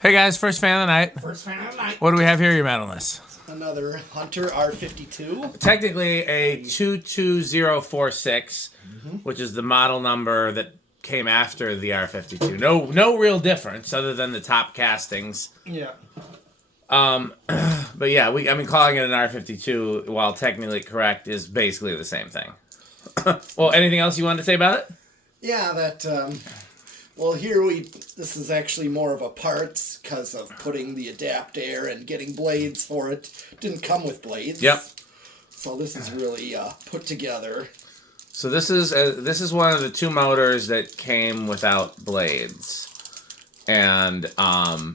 Hey guys, first fan of the night. First fan of the night. What do we have here, your medalist? Another Hunter R52. Technically a 22046, which is the model number that came after the R52. No real difference other than the top castings. Yeah. But yeah, calling it an R52 while technically correct is basically the same thing. Well, anything else you wanted to say about it? Yeah, well, this is actually more of a parts because of putting the adaptaire and getting blades for it. Didn't come with blades. Yep. So this is really put together. So this is one of the two motors that came without blades, and I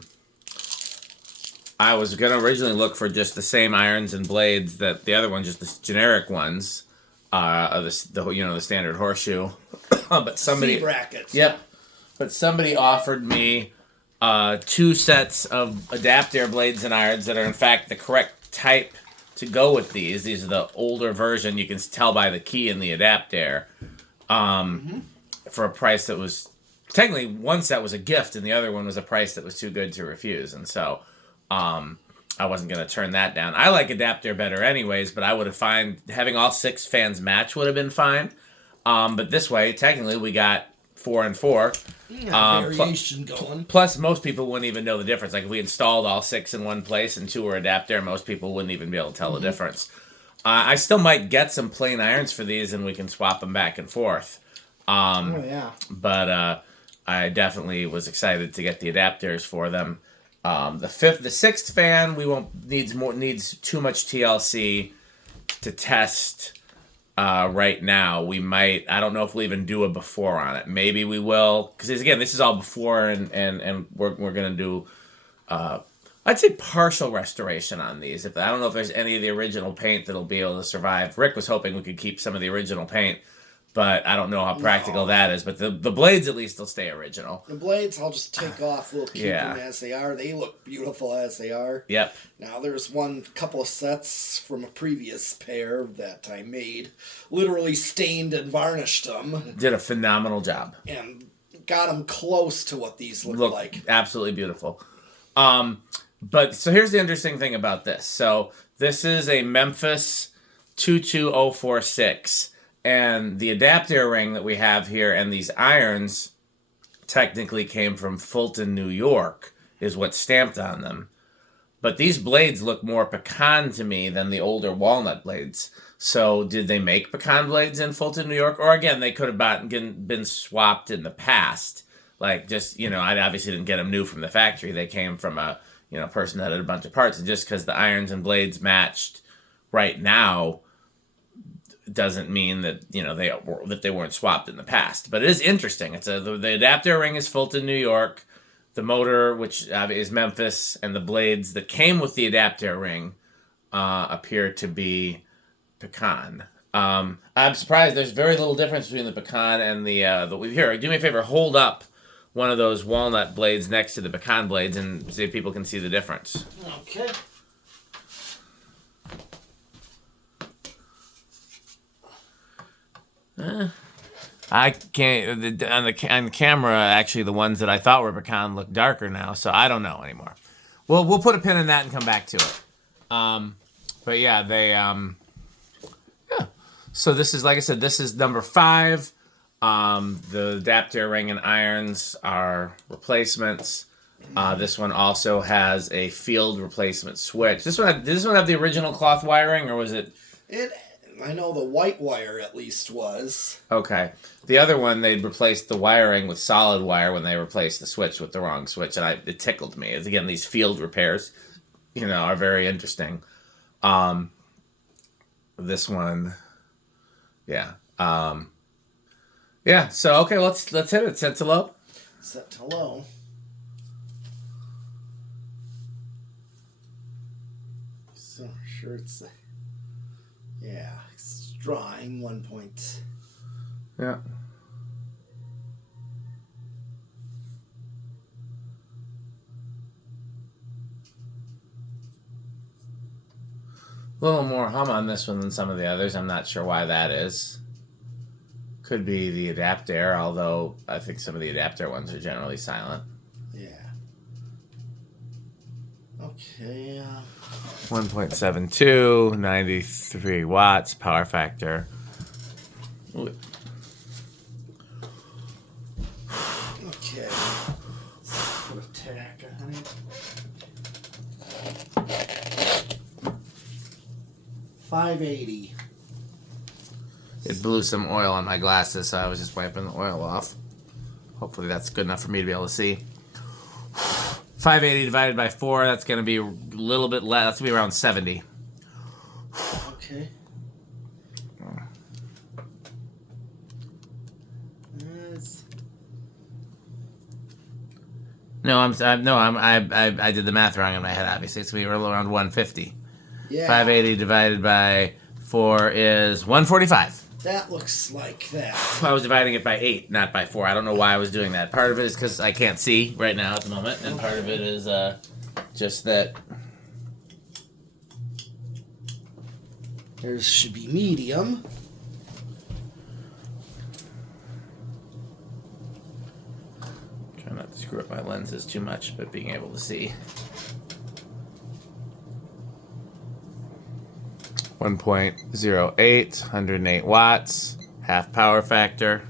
was gonna originally look for just the same irons and blades that the other one, just the generic ones, the standard horseshoe, but somebody C-brackets. Yep. But somebody offered me 2 sets of adaptaire blades and irons that are in fact the correct type to go with these. These are the older version. You can tell by the key in the adaptaire. For a price that was technically one set was a gift and the other one was a price that was too good to refuse. And so I wasn't going to turn that down. I like adaptaire better anyways, but I would have having all 6 fans match would have been fine. But this way, technically, we got 4 and 4. Variation going. Plus, most people wouldn't even know the difference. Like, if we installed all 6 in one place and 2 were adaptaire, most people wouldn't even be able to tell the difference. I still might get some plain irons for these, and we can swap them back and forth. But I definitely was excited to get the adapters for them. The 6th fan needs too much TLC to test. Right now, we might. I don't know if we'll even do a before on it. Maybe we will, because again, this is all before, and we're gonna do. I'd say partial restoration on these. I don't know if there's any of the original paint that'll be able to survive. Rick was hoping we could keep some of the original paint, but I don't know how practical that is. But the blades at least will stay original. The blades I'll just take off. We'll keep them as they are. They look beautiful as they are. Yep. Now there's couple of sets from a previous pair that I made. Literally stained and varnished them. Did a phenomenal job. And got them close to what these look like. Absolutely beautiful. But so here's the interesting thing about this. So this is a Memphis 22046. And the adaptaire ring that we have here and these irons technically came from Fulton, New York, is what's stamped on them. But these blades look more pecan to me than the older walnut blades. So did they make pecan blades in Fulton, New York? Or again, they could have been swapped in the past. Like just, I obviously didn't get them new from the factory. They came from a, person that had a bunch of parts. And just because the irons and blades matched right now doesn't mean that they weren't swapped in the past. But it is interesting. The adaptaire ring is Fulton, New York. The motor, which is Memphis, and the blades that came with the adaptaire ring appear to be pecan. I'm surprised there's very little difference between the pecan and the here. Do me a favor, hold up one of those walnut blades next to the pecan blades and see if people can see the difference. Okay. I can't on the camera. Actually, the ones that I thought were pecan look darker now, so I don't know anymore. We'll put a pin in that and come back to it. But yeah, So this is, like I said, this is number 5. The adaptaire ring and irons are replacements. This one also has a field replacement switch. Did this one have the original cloth wiring, or was it? I know the white wire at least was. Okay. The other one, they'd replaced the wiring with solid wire when they replaced the switch with the wrong switch, and it tickled me. Again, these field repairs, are very interesting. This one, yeah. Yeah, so, okay, let's hit it. Set to low. Set to low. So, sure it's... Yeah, it's drawing 1 point. Yeah. A little more hum on this one than some of the others. I'm not sure why that is. Could be the adaptaire, although I think some of the adaptaire ones are generally silent. Yeah. Okay. 1.72, 93 watts, power factor. Ooh. Okay. Put a tack on it. 580. It blew some oil on my glasses, so I was just wiping the oil off. Hopefully that's good enough for me to be able to see. 580 divided by 4, that's going to be a little bit less. That's going to be around 70. Okay. I did the math wrong in my head. Obviously, it's going to be around 150. Yeah. 580 divided by 4 is 145. That looks like that. I was dividing it by 8, not by 4. I don't know why I was doing that. Part of it is because I can't see right now at the moment, and part of it is just that. There should be medium. Try not to screw up my lenses too much, but being able to see. 1.08, 108 watts, half power factor.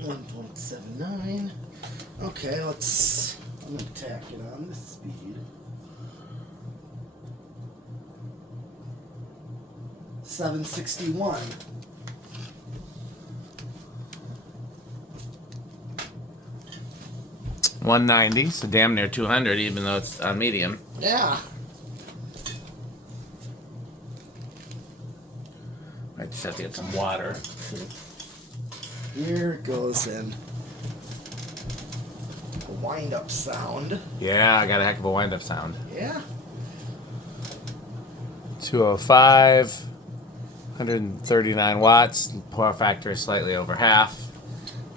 1.79. Okay, I'm going to tack it on this speed. 761. $190, so damn near 200, even though it's on medium. Yeah. I just have to get some water. Here it goes in. A wind-up sound. Yeah, I got a heck of a wind-up sound. Yeah. 205, 139 watts. Power factor is slightly over half.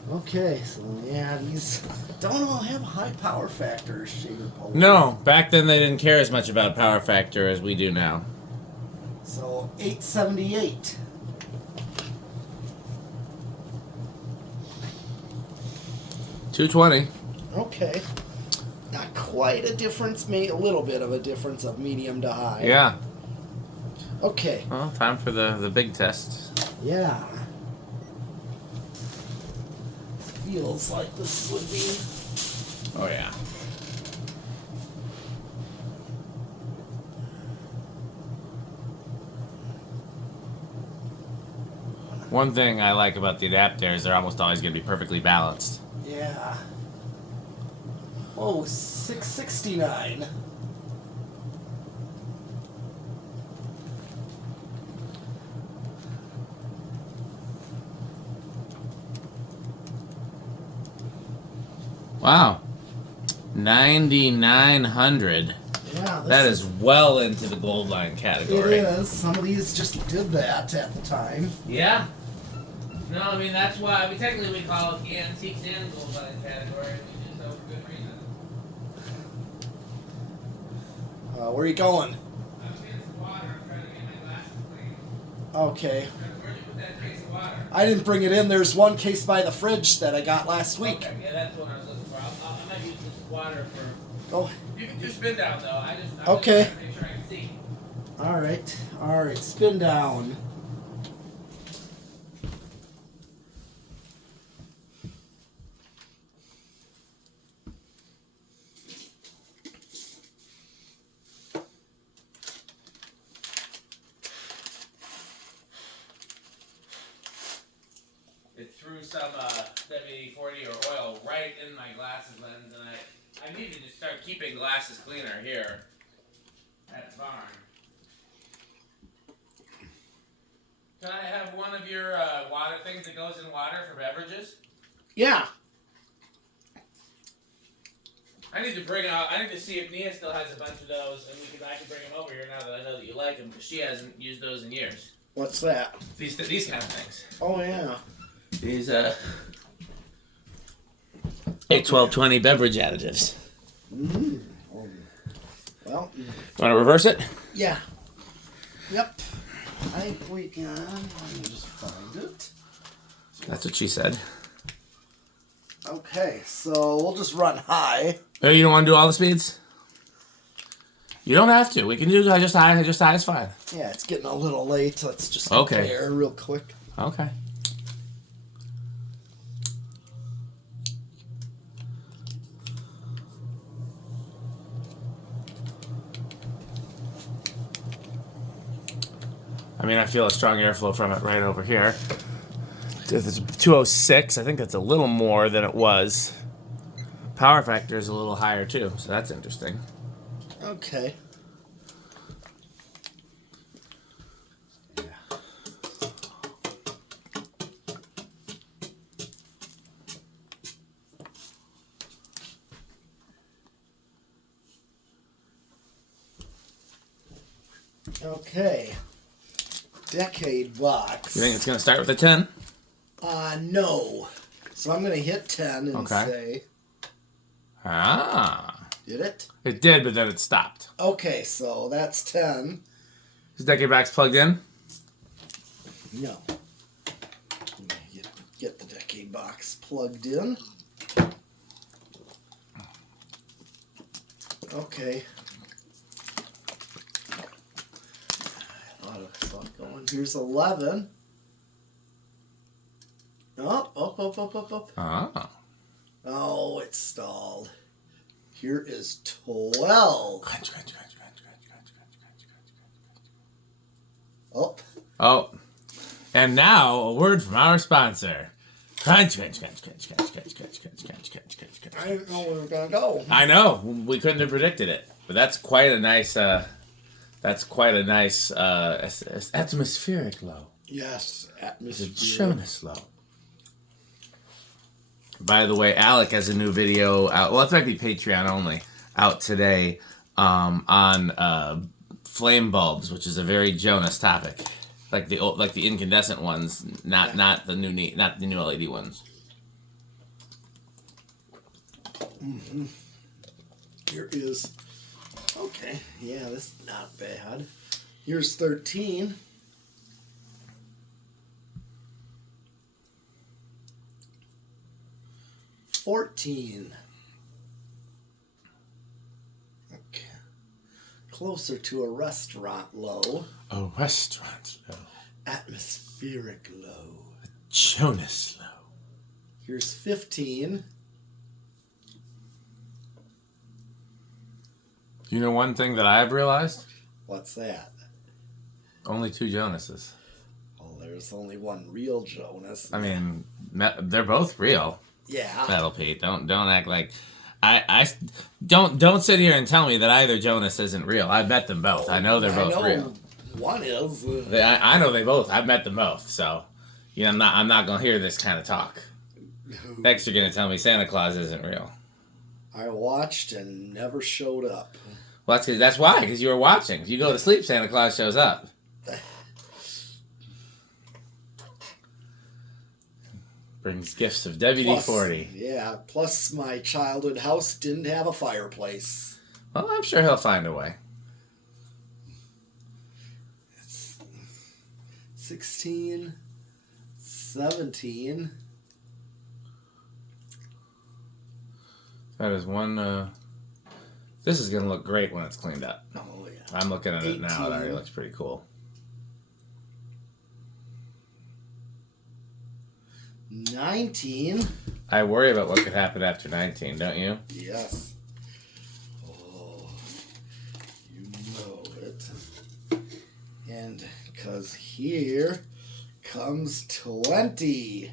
Okay, so yeah, these don't all have high power factors, Shaver Pole. No, back then they didn't care as much about power factor as we do now. So 878. $220. Okay. Not quite a difference, maybe a little bit of a difference of medium to high. Yeah. Okay. Well, time for the big test. Yeah. Feels like this would be. Oh, yeah. One thing I like about the adaptaire is they're almost always going to be perfectly balanced. Yeah. Oh, 669. Wow. 9,900. Yeah, That is well into the gold line category. It is. Some of these just did that at the time. Yeah. No, I mean, that's why. I mean, technically we call it the antiques and gold line category. We do so for good reason. Where are you going? I'm getting some water. I'm trying to get my glasses clean. Okay. Where'd you put that case of water? I didn't bring it in. There's one case by the fridge that I got last week. Okay, yeah, that's what I was looking for. I might use this water for. Oh. You can do spin down though. I'm Okay. just trying to make sure I can see. All right. All right. Spin down. It threw some WD-40 or oil right in my glasses lens, and I need to just start keeping glasses cleaner here at the barn. Can I have one of your water things that goes in water for beverages? Yeah. I need to bring out. I need to see if Nia still has a bunch of those, and I can bring them over here now that I know that you like them, because she hasn't used those in years. What's that? These kind of things. Oh yeah. These 8, 12, 20 beverage additives. Mm-hmm. Well. You want to reverse it? Yeah. Yep. I think we can. Let me just find it. That's what she said. Okay, so we'll just run high. Oh, you don't want to do all the speeds? You don't have to. We can do just high. Just high is fine. Yeah, it's getting a little late. Let's just Okay. compare real quick. Okay. I mean, I feel a strong airflow from it right over here. It's 206. I think that's a little more than it was. Power factor is a little higher too, so that's interesting. Okay. Okay. Decade box. You think it's going to start with a 10? No. So I'm going to hit 10 and say... Ah. Did it? It did, but then it stopped. Okay, so that's 10. Is decade box plugged in? No. Let me get the decade box plugged in. Okay. Here's 11. Up. Oh. Oh, it stalled. Here is 12. Oh. Oh. And now, a word from our sponsor. Crunch, crunch, crunch, crunch, crunch, crunch, crunch, crunch, crunch, crunch, crunch, crunch. I didn't know we were going to go. I know. We couldn't have predicted it. But that's quite a nice... atmospheric low. Yes, It's atmospheric. a Jonas low. By the way, Alec has a new video out. Well, it might be Patreon only. Out today on flame bulbs, which is a very Jonas topic, like the incandescent ones, not the new LED ones. Mm-hmm. Here is. Okay, yeah, this is not bad. Here's 13. $14. Okay. Closer to a restaurant low. A restaurant low. Atmospheric low. A Jonas low. Here's 15. You know one thing that I've realized? What's that? Only 2 Jonases. Well, there's only one real Jonas. I mean, they're both real. Yeah. Metal Pete, don't act like I don't sit here and tell me that either Jonas isn't real. I've met them both. I know they're both real. One is. I know they both. I've met them both. So, I'm not gonna hear this kind of talk. Next, you're gonna tell me Santa Claus isn't real. I watched and never showed up. Well, that's why, because you were watching. If you go to sleep, Santa Claus shows up. Brings gifts of WD-40. Yeah, plus my childhood house didn't have a fireplace. Well, I'm sure he'll find a way. It's 16, 17. That is one... This is going to look great when it's cleaned up. Oh, yeah. I'm looking at 18. it now. It already looks pretty cool. 19. I worry about what could happen after 19, don't you? Yes. Oh, you know it. And because here comes 20.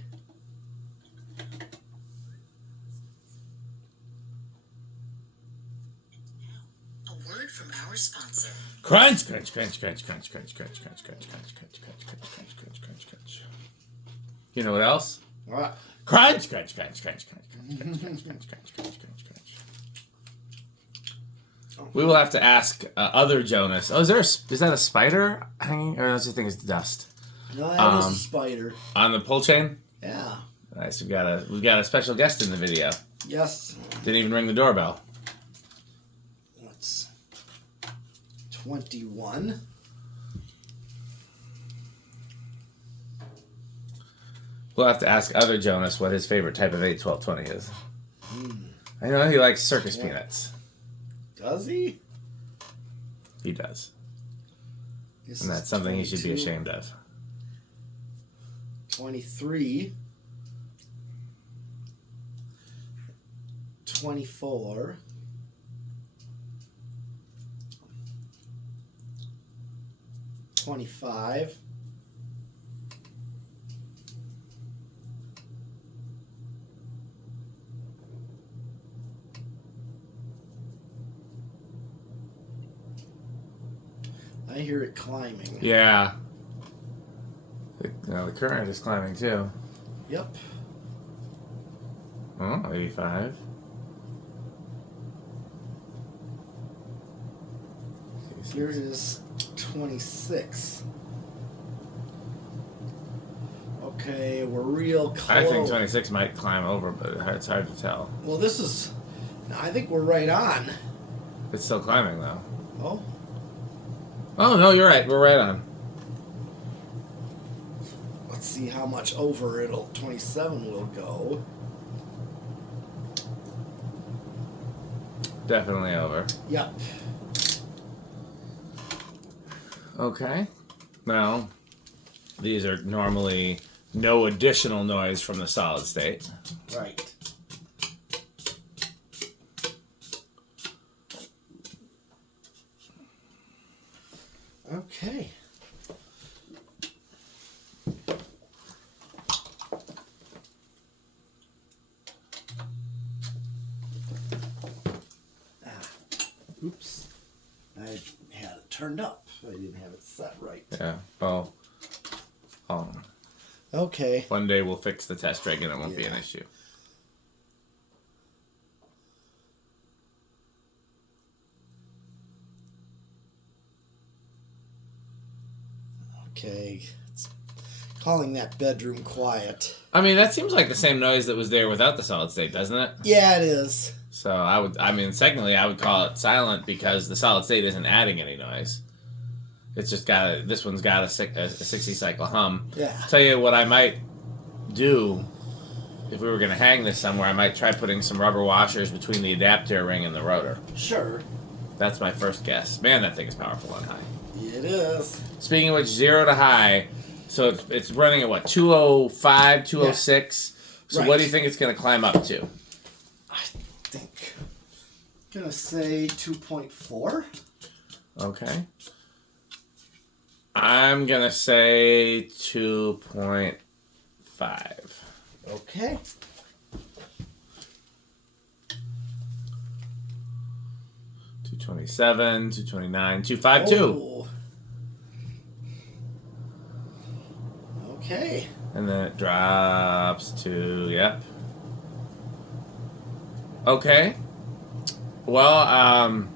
From our sponsor. Crunch, crunch, crunch, crunch, crunch, crunch, crunch, crunch, crunch, crunch, crunch, crunch, crunch, crunch, crunch, crunch, crunch. You know what else? What? Crunch, crunch, crunch, crunch, crunch, crunch, crunch, crunch, crunch, crunch, crunch, crunch. We will have to ask other Jonas. Oh, is that a spider hanging, or does you think it's dust? No, that was a spider. On the pull chain? Yeah. Nice. We've got a special guest in the video. Yes. Didn't even ring the doorbell. 21. We'll have to ask other Jonas what his favorite type of 8, 12, 20 is. I know he likes circus peanuts. Does he? He does. This And is that's something he should be 22, ashamed of. 23. 24. 25. 'I hear it climbing. Yeah. The current is climbing too. Yep. Oh, 85. Here is 26. Okay, we're real close. I think 26 might climb over, but it's hard to tell. Well, I think we're right on. It's still climbing though. Oh, Oh, no, you're right. We're right on. let's see how much over 27 will go. Definitely over. Yep. Okay. Well, these are normally no additional noise from the solid state. Right. Okay. Oops. I had it turned up. I didn't have it set right. Yeah. Well, Okay. one day we'll fix the test rig and it won't be an Yeah. issue. Okay. It's calling that bedroom quiet. I mean, that seems like the same noise that was there without the solid state, doesn't it? Yeah, it is. So secondly, I would call it silent because the solid state isn't adding any noise. It's just this one's got a 60 cycle hum. Yeah. Tell you what I might do if we were going to hang this somewhere, I might try putting some rubber washers between the adaptaire ring and the rotor. Sure. That's my first guess. Man, that thing is powerful on high. It is. Speaking of which, 0 to high, so it's running at what, 205, 206? So Right. what do you think it's going to climb up to? I think. Gonna say 2.4. Okay. I'm going to say 2.5. Okay. $227, $229, $252. Oh. Okay. And then it drops to, yep. Okay. Well,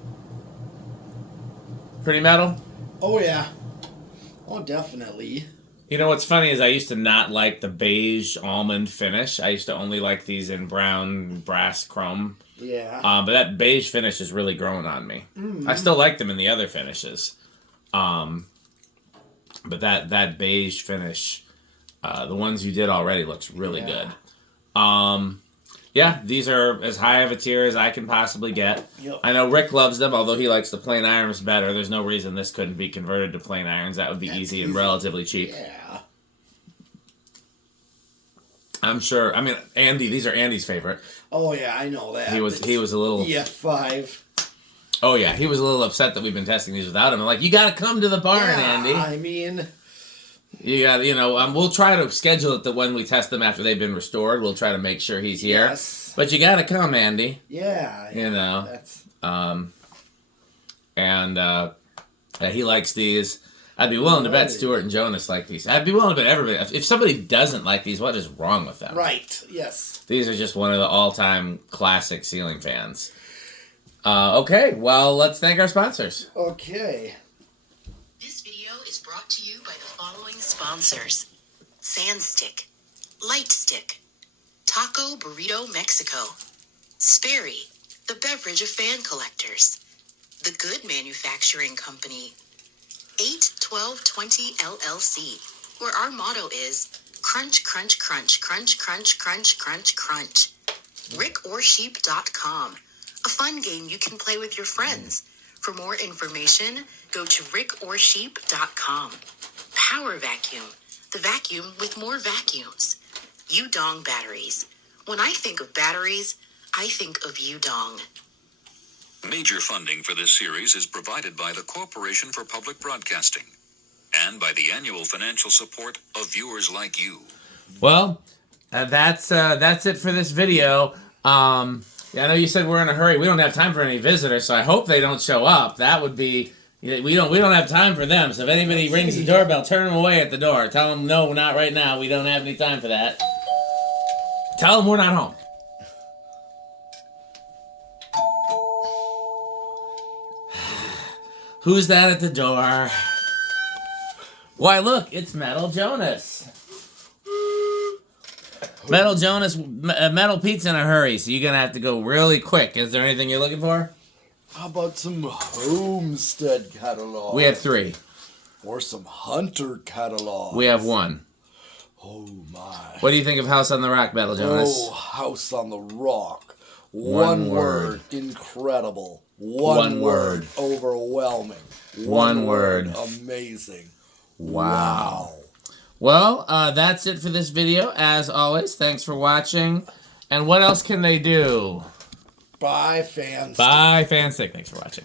pretty metal. Oh yeah. Oh, definitely. You know what's funny is I used to not like the beige almond finish. I used to only like these in brown, brass, chrome. Yeah. But that beige finish is really growing on me. I still like them in the other finishes. But that beige finish, the ones you did already looks really good. Yeah, these are as high of a tier as I can possibly get. Yep. I know Rick loves them, although he likes the plain irons better. There's no reason this couldn't be converted to plain irons. That would be easy and relatively cheap. Yeah. I'm sure. I mean, Andy. These are Andy's favorite. Oh yeah, I know that. He was a little. Yeah, 5. Oh yeah, he was a little upset that we've been testing these without him. I'm like, you got to come to the barn, Yeah, Andy. I mean, You got, we'll try to schedule it that when we test them after they've been restored, we'll try to make sure he's here. yes. But you got to come, Andy. Yeah. You know. That's. He likes these. I'd be willing to bet Stuart and Jonas like these. I'd be willing to bet everybody. If somebody doesn't like these, what is wrong with them? Right. Yes. These are just one of the all-time classic ceiling fans. Okay, well, let's thank our sponsors. Okay. This video is brought to you by the following sponsors: Sandstick, Lightstick, Taco Burrito Mexico, Sperry, the beverage of fan collectors, The Good Manufacturing Company, 81220 LLC, where our motto is Crunch, crunch, crunch, crunch, crunch, crunch, crunch, crunch. rickorsheep.com. A fun game you can play with your friends. For more information, go to rickorsheep.com. Power Vacuum. The vacuum with more vacuums. Udong batteries. When I think of batteries, I think of Udong. Major funding for this series is provided by the Corporation for Public Broadcasting and by the annual financial support of viewers like you. Well, that's it for this video. I know you said we're in a hurry. We don't have time for any visitors, so I hope they don't show up. That would be... We don't have time for them, so if anybody rings the doorbell, turn them away at the door. Tell them, no, not right now. We don't have any time for that. Tell them we're not home. Who's that at the door? Why, look, it's Metal Jonas. Metal Jonas, Metal Pete's in a hurry, so you're going to have to go really quick. Is there anything you're looking for? How about some homestead catalog? We have 3. Or some hunter catalog? We have 1. Oh my. What do you think of House on the Rock, Metal Jonas? Oh, House on the Rock. One word. Incredible. One word. Overwhelming. One word. Amazing. Wow. Well, that's it for this video. As always, thanks for watching. And what else can they do? Bye, fans. Bye, Fanstick. Thanks for watching.